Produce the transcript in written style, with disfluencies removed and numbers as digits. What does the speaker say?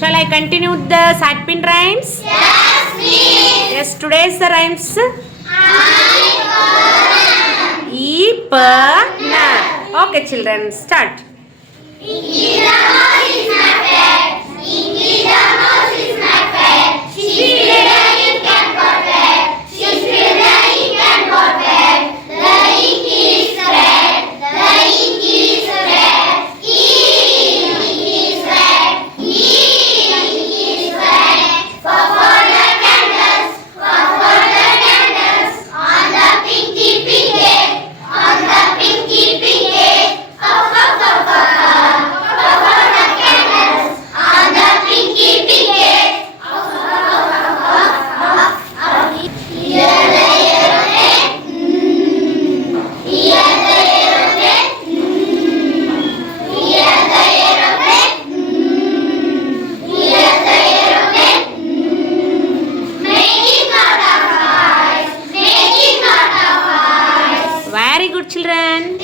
Shall I continue with the Satpin rhymes? Yes, please. Yes, today's the rhymes. Okay, children, start. Inky the mouse is my pet. Inky the mouse is my pet. She spilled the ink and got wet. She spilled the ink and got wet. The ink is red. The ink is red. Ink is red. Ink is red. For the candles. For the candles. On the pinky pink egg. On the pinky pink egg. Very good, children.